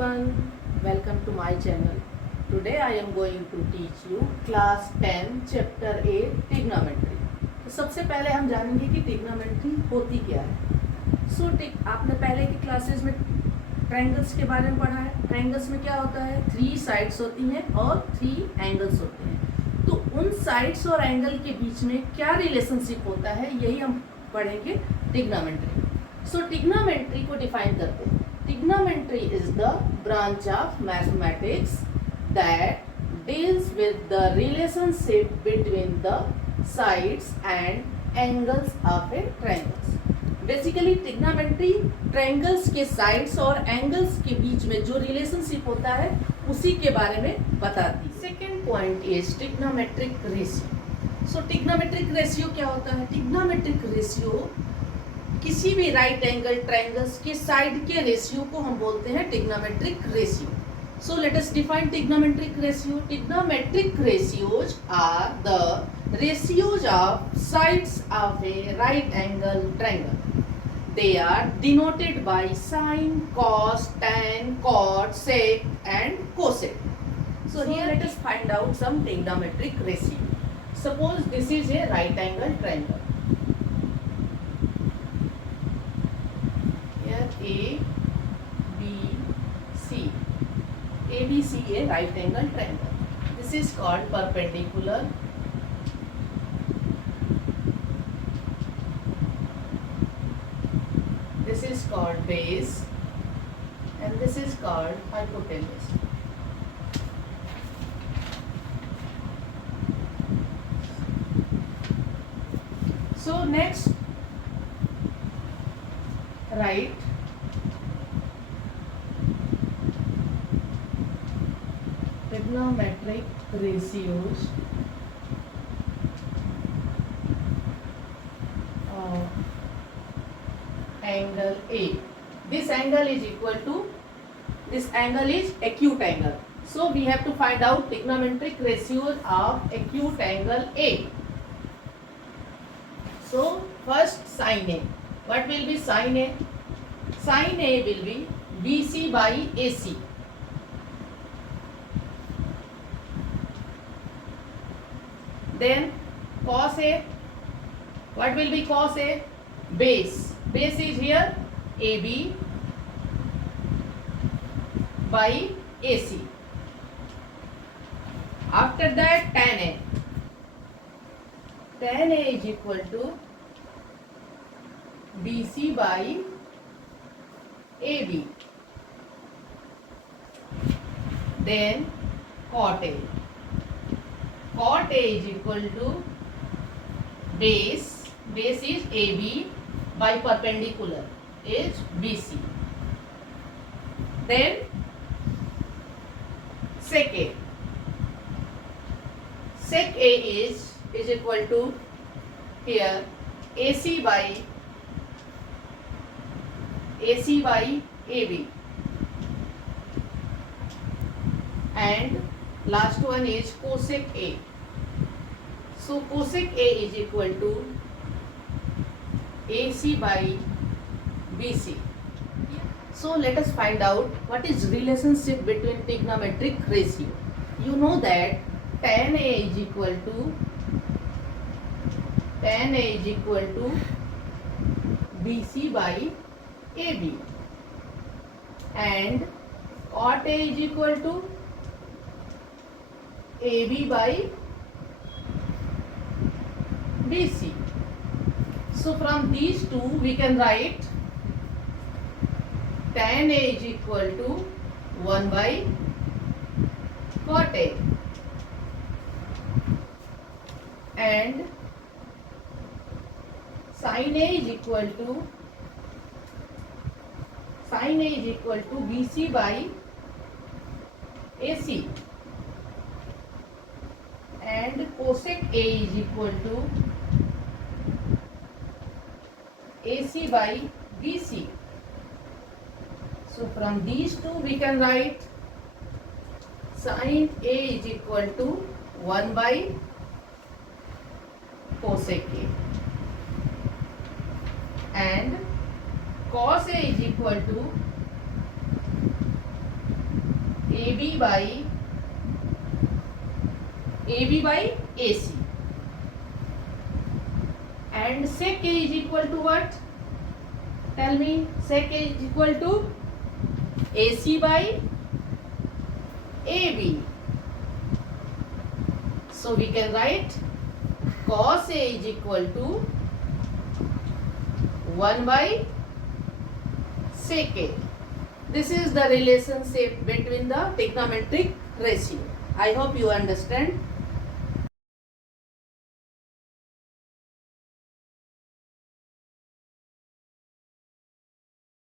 everyone, welcome to my channel. Today I am going to teach you class 10 chapter 8 trigonometry. तो सबसे पहले हम जानेंगे कि trigonometry होती क्या है. आपने पहले की क्लासेस में ट्रायंगल्स के बारे में पढ़ा है. ट्रायंगल्स में क्या होता है, 3 साइड्स होती हैं और 3 एंगल्स होते हैं. तो उन साइड्स और एंगल के बीच में क्या रिलेशनशिप होता है, यही हम पढ़ेंगे ट्रिग्नोमेट्री. सो ट्रिग्नोमेट्री को डिफाइन करते हैं. Trigonometry is the branch of mathematics that deals with the relationship between the sides and angles of a triangle. Basically trigonometry triangles के sides और angles के बीच में जो relationship होता है उसी के बारे में बताती है. Second point is trigonometric ratio. So trigonometric ratio क्या होता है? Trigonometric ratio किसी भी राइट एंगल ट्रायंगल्स के साइड के रेशियो को हम बोलते हैं trigonometric ratio. So let us define trigonometric ratio. Trigonometric ratios are the ratios of sides of a right angle triangle. They are denoted by sine, cos, tan, cot, sec and cosec. So here let us find out some trigonometric ratio. Suppose this is a right angle triangle. A, B, C. A, B, C a right angle triangle. This is called perpendicular. This is called base, and this is called hypotenuse. So next, write trigonometric ratios of angle A. This angle is equal to, this angle is acute angle. So we have to find out trigonometric ratios of acute angle A. So first sin A. What will be sin A? Sin A will be BC by AC. Then cos A. What will be cos A? Base. Base is here AB by AC. After that tan A. Tan A is equal to BC by AB. Then cot A. Cot A is equal to base. Base is AB by perpendicular is BC. Then sec A. Sec A is equal to here AC by AB. And last one is cosec A. So cosec A is equal to AC by BC. So let us find out what is relationship between trigonometric ratio. You know that tan A is equal to BC by AB, and cot A is equal to AB by BC. So from these two we can write tan A is equal to 1 by cot A, and sin A is equal to BC by AC, and cosec A is equal to AC by BC. So from these two we can write sin A is equal to 1 by cosec A, and cos A is equal to AB by AC. And sec A is equal to what? Tell me, sec A is equal to AC by AB. So we can write cos A is equal to 1 by sec A. This is the relationship between the trigonometric ratio. I hope you understand.